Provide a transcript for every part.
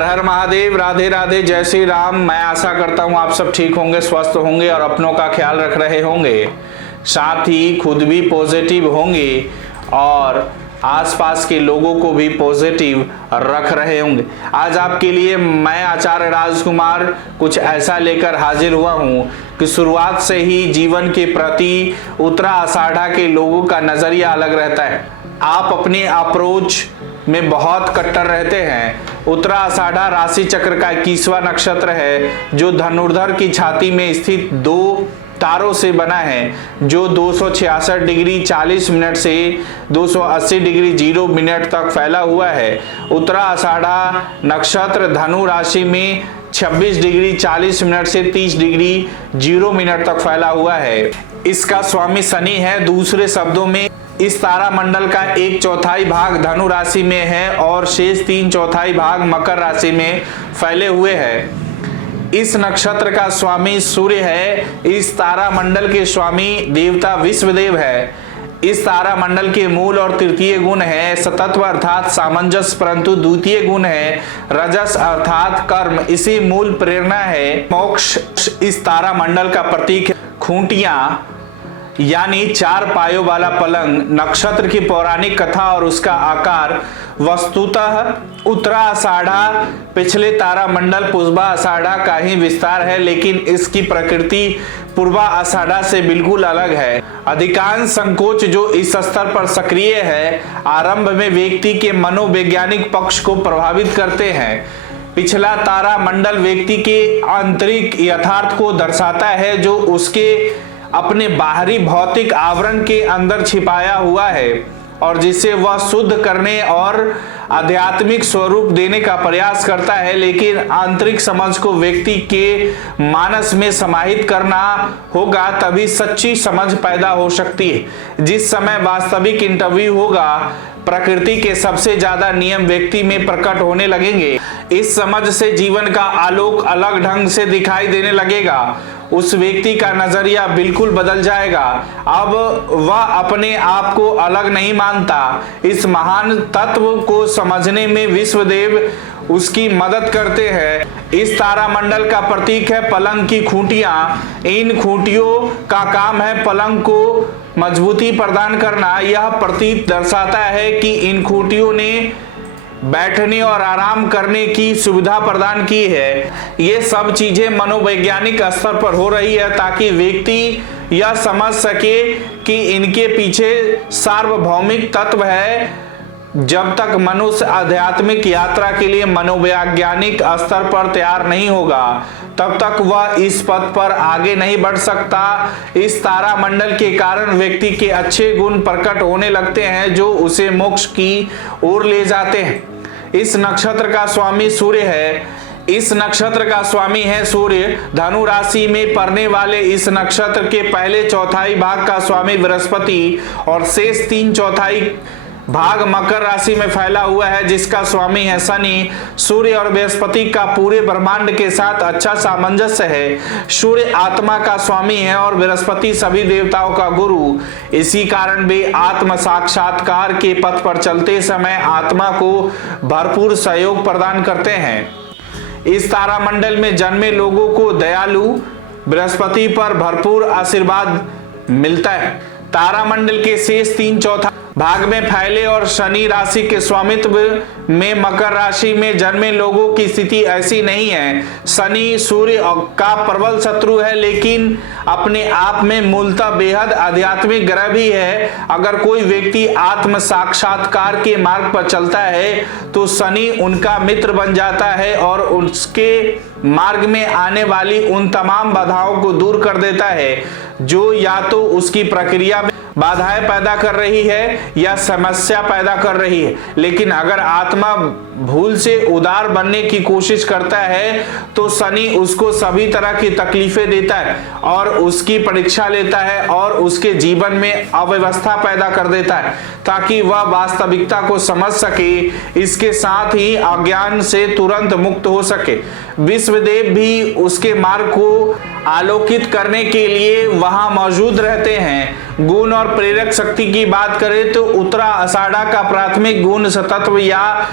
हर हर महादेव, राधे राधे, जय श्री राम। मैं आशा करता हूँ आप सब ठीक होंगे, स्वस्थ होंगे और अपनों का ख्याल रख रहे होंगे, साथ ही खुद भी पॉजिटिव होंगे और आसपास के लोगों को भी पॉजिटिव रख रहे होंगे। आज आपके लिए मैं आचार्य राजकुमार कुछ ऐसा लेकर हाजिर हुआ हूँ कि शुरुआत से ही जीवन के प्रति उत्तरा आषाढ़ा के लोगों का नजरिया अलग रहता है। आप अपने अप्रोच में बहुत कट्टर रहते हैं। उत्तरा आषाढ़ा राशि चक्र का 21वां नक्षत्र है जो धनुर्धर की छाती में स्थित 2 तारों से बना है, जो 266 डिग्री 40 मिनट से 280 डिग्री 0 मिनट तक फैला हुआ है। उत्तरा आषाढ़ा नक्षत्र धनु राशि में 26 डिग्री 40 मिनट से 30 डिग्री 0 मिनट तक फैला हुआ है। इसका स्वामी शनि है। दूसरे शब्दों में इस तारा मंडल का 1/4 भाग धनु राशि में है और शेष 3/4 भाग मकर राशि में फैले हुए हैं। इस नक्षत्र का स्वामी सूर्य है। इस तारा मंडल के स्वामी देवता विश्वदेव है। इस तारा मंडल के मूल और तृतीय गुण है सतत्व अर्थात सामंजस्य, परंतु द्वितीय गुण है रजस अर्थात कर्म। इसी मूल प्रेरणा है मोक्ष। इस तारा मंडल का प्रतीक है खूंटियां यानी 4 पायों वाला पलंग। नक्षत्र की पौराणिक कथा और उसका आकार वस्तुतः उत्तरा आषाढ़ा पिछले तारा मंडल पुष्पा आषाढ़ा का ही विस्तार है, लेकिन इसकी प्रकृति पूर्वा आषाढ़ा से बिल्कुल अलग है। अधिकांश संकोच जो इस स्तर पर सक्रिय है आरंभ में व्यक्ति के मनोवैज्ञानिक पक्ष को प्रभावित करते हैं। पिछला तारा मंडल व्यक्ति के आंतरिक यथार्थ को दर्शाता है जो उसके अपने बाहरी भौतिक आवरण के अंदर छिपाया हुआ है और जिसे वह शुद्ध करने और आध्यात्मिक स्वरूप देने का प्रयास करता है, लेकिन आंतरिक समझ को व्यक्ति के मानस में समाहित करना होगा, तभी सच्ची समझ पैदा हो सकती है। जिस समय वास्तविक इंटरव्यू होगा प्रकृति के सबसे ज्यादा नियम व्यक्ति में प्रकट होने लगेंगे। इस समझ से जीवन का आलोक अलग ढंग से दिखाई देने लगेगा। उस व्यक्ति का नजरिया बिल्कुल बदल जाएगा। अब वह अपने आप को अलग नहीं मानता। इस महान तत्व को समझने में विश्वदेव उसकी मदद करते हैं। इस तारामंडल का प्रतीक है पलंग की खूंटियां। इन खूंटियों का काम है पलंग को मजबूती प्रदान करना। यह प्रतीक दर्शाता है कि इन खूंटियों ने बैठने और आराम करने की सुविधा प्रदान की है। ये सब चीजें मनोवैज्ञानिक स्तर पर हो रही है ताकि व्यक्ति यह समझ सके कि इनके पीछे सार्वभौमिक तत्व है। जब तक मनुष्य आध्यात्मिक यात्रा के लिए मनोवैज्ञानिक स्तर पर तैयार नहीं होगा तब तक वह इस पथ पर आगे नहीं बढ़ सकता। इस तारा मंडल के कारण व्यक्ति के अच्छे गुण प्रकट होने लगते हैं जो उसे मोक्ष की ओर ले जाते हैं। इस नक्षत्र का स्वामी सूर्य है। इस नक्षत्र का स्वामी है सूर्य। धनु राशि में पड़ने वाले इस नक्षत्र के पहले 1/4 भाग का स्वामी बृहस्पति और शेष 3/4 भाग मकर राशि में फैला हुआ है जिसका स्वामी है शनि। सूर्य और बृहस्पति का पूरे ब्रह्मांड के साथ अच्छा सामंजस्य है। सूर्य आत्मा का स्वामी है और बृहस्पति सभी देवताओं का गुरु। इसी कारण वे आत्म साक्षात्कार के पथ पर चलते समय आत्मा को भरपूर सहयोग प्रदान करते हैं। इस तारामंडल में जन्मे लोगों को दयालु बृहस्पति पर भरपूर आशीर्वाद मिलता है। तारामंडल के शेष 3/4 भाग में फैले और शनि राशि के स्वामित्व में मकर राशि में जन्मे लोगों की स्थिति ऐसी नहीं है। शनि सूर्य का प्रबल शत्रु है, लेकिन अपने आप में मूलतः बेहद आध्यात्मिक ग्रह भी है। अगर कोई व्यक्ति आत्म साक्षात्कार के मार्ग पर चलता है तो शनि उनका मित्र बन जाता है और उसके मार्ग में आने वाली उन तमाम बाधाओं को दूर कर देता है जो या तो उसकी प्रक्रिया में बाधाएं पैदा कर रही है या समस्या पैदा कर रही है। लेकिन अगर आत्मा भूल से उदार बनने की कोशिश करता है तो शनि उसको सभी तरह की तकलीफें देता है और उसकी परीक्षा लेता है और उसके जीवन में अव्यवस्था पैदा कर देता है ताकि वह वास्तविकता को समझ सके, इसके साथ ही अज्ञान से तुरंत मुक्त हो सके। विश्वदेव भी उसके मार्ग को आलोकित करने के लिए वहां मौजूद रहते हैं। गुण और प्रेरक शक्ति की बात करें तो उत्तरा आषाढ़ा का प्राथमिक गुण सतत्व या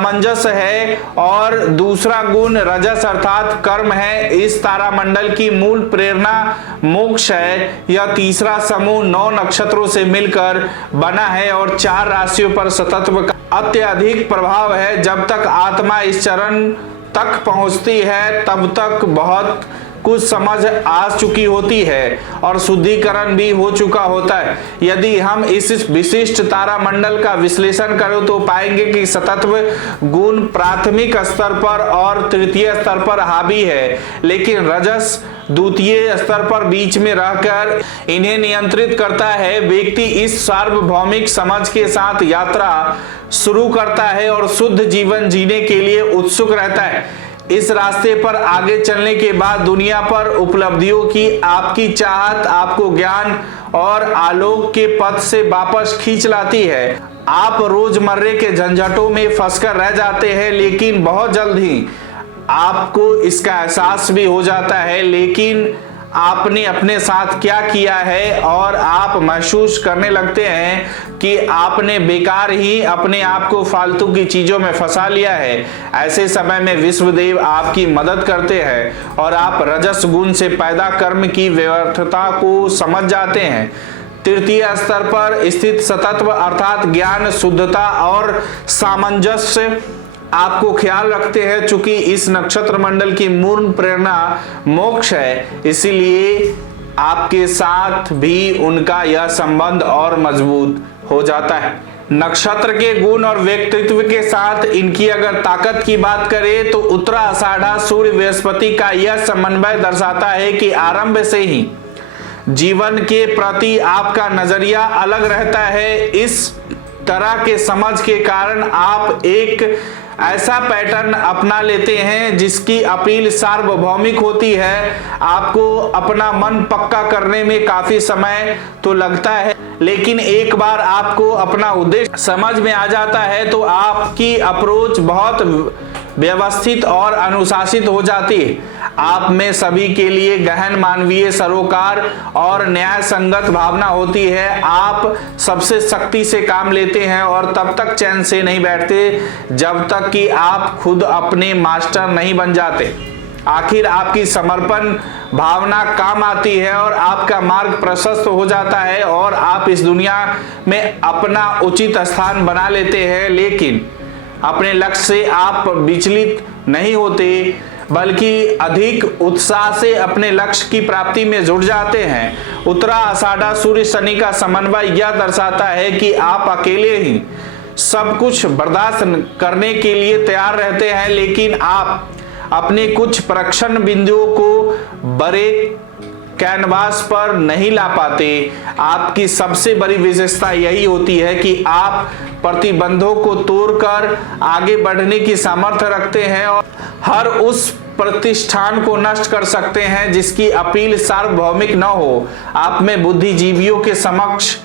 सामंजस्य है और दूसरा गुण रजस अर्थात कर्म है। इस तारामंडल की मूल प्रेरणा मोक्ष है। यह तीसरा समूह 9 नक्षत्रों से मिलकर बना है और 4 राशियों पर सतत्व का अत्यधिक प्रभाव है। जब तक आत्मा इस चरण तक पहुंचती है तब तक बहुत कुछ समझ आ चुकी होती है और शुद्धिकरण भी हो चुका होता है। यदि हम इस विशिष्ट तारामंडल का विश्लेषण करें तो पाएंगे कि सतत्व गुण प्राथमिक स्तर पर और तृतीय स्तर पर हावी है, लेकिन रजस द्वितीय स्तर पर बीच में रहकर इन्हें नियंत्रित करता है। व्यक्ति इस सार्वभौमिक समझ के साथ यात्रा शुरू करता है और शुद्ध जीवन जीने के लिए उत्सुक रहता है। इस रास्ते पर आगे चलने के बाद दुनिया पर उपलब्धियों की आपकी चाहत आपको ज्ञान और आलोक के पथ से वापस खींच लाती है। आप रोजमर्रे के झंझटों में फंसकर रह जाते हैं, लेकिन बहुत जल्द ही आपको इसका एहसास भी हो जाता है लेकिन आपने अपने साथ क्या किया है और आप महसूस करने लगते हैं कि आपने बेकार ही अपने आप को फालतू की चीजों में फंसा लिया है। ऐसे समय में विश्वदेव आपकी मदद करते हैं और आप रजस गुण से पैदा कर्म की व्यर्थता को समझ जाते हैं। तृतीय स्तर पर स्थित सतत्व अर्थात ज्ञान, शुद्धता और सामंजस्य आपको ख्याल रखते हैं। चूंकि इस नक्षत्र मंडल की मूल प्रेरणा मोक्ष है, इसीलिए आपके साथ भी उनका यह संबंध और मजबूत हो जाता है। नक्षत्र के गुण और व्यक्तित्व के साथ इनकी अगर ताकत की बात करें तो उत्तरा आषाढ़ा सूर्य बृहस्पति का यह समन्वय दर्शाता है कि आरंभ से ही जीवन के प्रति आपका नजरिया अलग रहता है। इस तरह के समझ के कारण आप एक ऐसा पैटर्न अपना लेते हैं जिसकी अपील सार्वभौमिक होती है। आपको अपना मन पक्का करने में काफी समय तो लगता है, लेकिन एक बार आपको अपना उद्देश्य समझ में आ जाता है तो आपकी अप्रोच बहुत व्यवस्थित और अनुशासित हो जाती है। आप में सभी के लिए गहन मानवीय सरोकार और न्याय संगत भावना होती है। आप सबसे सख्ती से काम लेते हैं और तब तक चैन से नहीं बैठते जब तक कि आप खुद अपने मास्टर नहीं बन जाते। आखिर आपकी समर्पण भावना काम आती है और आपका मार्ग प्रशस्त हो जाता है और आप इस दुनिया में अपना उचित स्थान बना लेते हैं। लेकिन अपने लक्ष्य से आप विचलित नहीं होते, बल्कि अधिक उत्साह से अपने लक्ष्य की प्राप्ति में जुट जाते हैं। उत्तरा आषाढ़ा सूर्य शनि का समन्वय यह दर्शाता है कि आप अकेले ही सब कुछ बर्दाश्त करने के लिए तैयार रहते हैं, लेकिन आप अपने कुछ परीक्षण बिंदुओं को बड़े कैनवास पर नहीं ला पाते। आपकी सबसे बड़ी विशेषता यही होती है कि आप प्रतिबंधों को तोड़कर आगे बढ़ने की सामर्थ्य रखते हैं और हर उस प्रतिष्ठान को नष्ट कर सकते हैं जिसकी अपील सार्वभौमिक न हो। आप में बुद्धिजीवियों के समक्ष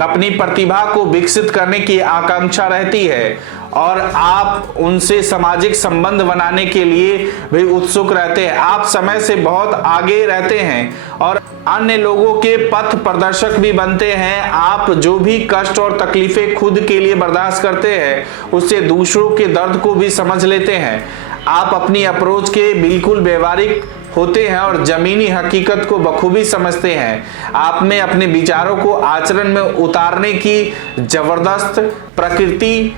अपनी प्रतिभा को विकसित करने की आकांक्षा रहती है और आप उनसे सामाजिक संबंध बनाने के लिए भी उत्सुक रहते हैं। आप समय से बहुत आगे रहते हैं और अन्य लोगों के पथ प्रदर्शक भी बनते हैं। आप जो भी कष्ट और तकलीफें खुद के लिए बर्दाश्त करते हैं उससे दूसरों के दर्द को भी समझ लेते हैं। आप अपनी अप्रोच के बिल्कुल व्यवहारिक होते हैं और जमीनी हकीकत को बखूबी समझते हैं। आप में अपने विचारों को आचरण में उतारने की जबरदस्त प्रकृति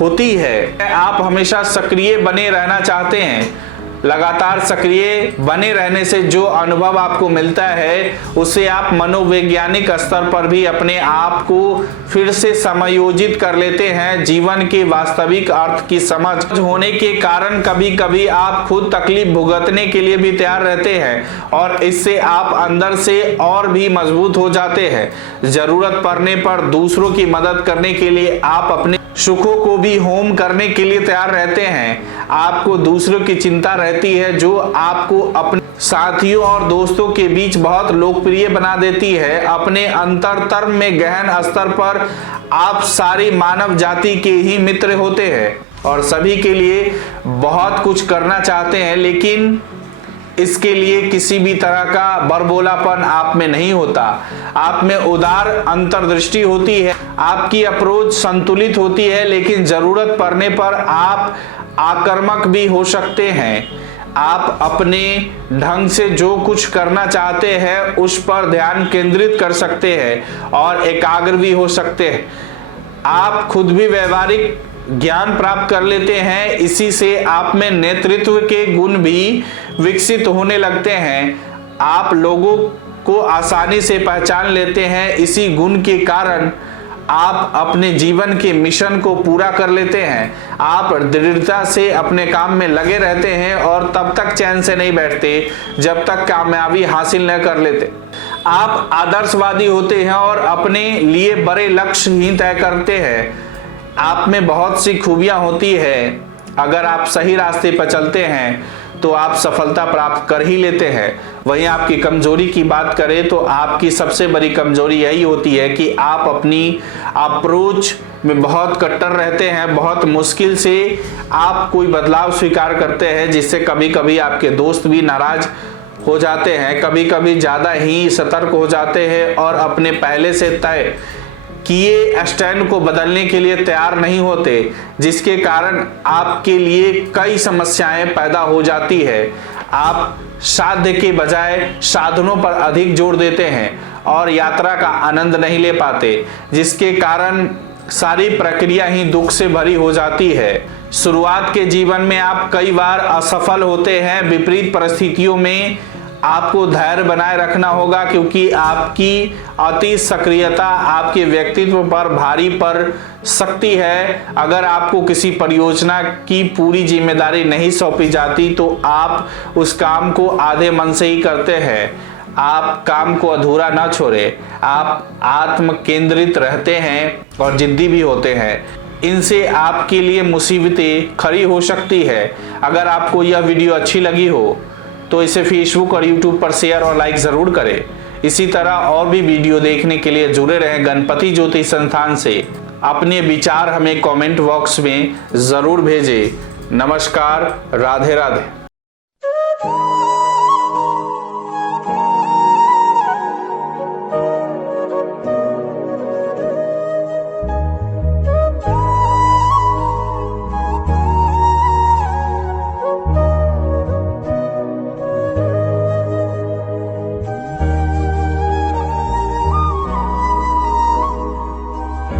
होती है। आप हमेशा सक्रिय बने रहना चाहते हैं। लगातार सक्रिय बने रहने से जो अनुभव आपको मिलता है उससे आप मनोवैज्ञानिक स्तर पर भी अपने आप को फिर से समायोजित कर लेते हैं। जीवन के वास्तविक अर्थ की समझ होने के कारण कभी कभी आप खुद तकलीफ भुगतने के लिए भी तैयार रहते हैं और इससे आप अंदर से और भी मजबूत हो जाते हैं। जरूरत पड़ने पर दूसरों की मदद करने के लिए आप अपने सुखों को भी होम करने के लिए तैयार रहते हैं। आपको दूसरों की चिंता रहती है जो आपको अपने साथियों और दोस्तों के बीच बहुत लोकप्रिय बना देती है। अपने अंतरतर्म में गहन स्तर पर आप सारी मानव जाति के ही मित्र होते हैं और सभी के लिए बहुत कुछ करना चाहते हैं, लेकिन इसके लिए किसी भी तरह का बड़बोलापन आप में नहीं होता। आप में उदार अंतर्दृष्टि होती है, आपकी अप्रोच संतुलित होती है, लेकिन जरूरत पड़ने पर आप आक्रामक भी हो सकते हैं। आप अपने ढंग से जो कुछ करना चाहते हैं उस पर ध्यान केंद्रित कर सकते हैं और एकाग्र भी हो सकते हैं। आप खुद भी व्यवहारिक ज्ञान प्राप्त कर लेते हैं, इसी से आप में नेतृत्व के गुण भी विकसित होने लगते हैं। आप लोगों को आसानी से पहचान लेते हैं, इसी गुण के कारण आप अपने जीवन के मिशन को पूरा कर लेते हैं। आप दृढ़ता से अपने काम में लगे रहते हैं और तब तक चैन से नहीं बैठते जब तक कामयाबी हासिल न कर लेते। आप आदर्शवादी होते हैं और अपने लिए बड़े लक्ष्य ही तय करते हैं। आप में बहुत सी खूबियां होती है, अगर आप सही रास्ते पर चलते हैं तो आप सफलता प्राप्त कर ही लेते हैं। वहीं आपकी कमजोरी की बात करें तो आपकी सबसे बड़ी कमजोरी यही होती है कि आप अपनी अप्रोच में बहुत कट्टर रहते हैं। बहुत मुश्किल से आप कोई बदलाव स्वीकार करते हैं, जिससे कभी कभी आपके दोस्त भी नाराज हो जाते हैं, कभी कभी ज़्यादा ही सतर्क हो जाते हैं और अपने पहले से तय किए स्टैंड को बदलने के लिए तैयार नहीं होते, जिसके कारण आपके लिए कई समस्याएं पैदा हो जाती है। आप साध्य के बजाय साधनों पर अधिक जोर देते हैं और यात्रा का आनंद नहीं ले पाते, जिसके कारण सारी प्रक्रिया ही दुख से भरी हो जाती है। शुरुआत के जीवन में आप कई बार असफल होते हैं। विपरीत परिस्थितियों में आपको धैर्य बनाए रखना होगा, क्योंकि आपकी अति सक्रियता आपके व्यक्तित्व पर भारी पड़ सकती है। अगर आपको किसी परियोजना की पूरी जिम्मेदारी नहीं सौंपी जाती तो आप उस काम को आधे मन से ही करते हैं। आप काम को अधूरा ना छोड़े। आप आत्म केंद्रित रहते हैं और जिद्दी भी होते हैं। इनसे आपके लिए मुसीबतें खड़ी हो सकती है। अगर आपको यह वीडियो अच्छी लगी हो तो इसे फेसबुक और यूट्यूब पर शेयर और लाइक जरूर करें। इसी तरह और भी वीडियो देखने के लिए जुड़े रहें गणपति ज्योतिष संस्थान से। अपने विचार हमें कमेंट बॉक्स में जरूर भेजें। नमस्कार, राधे राधे।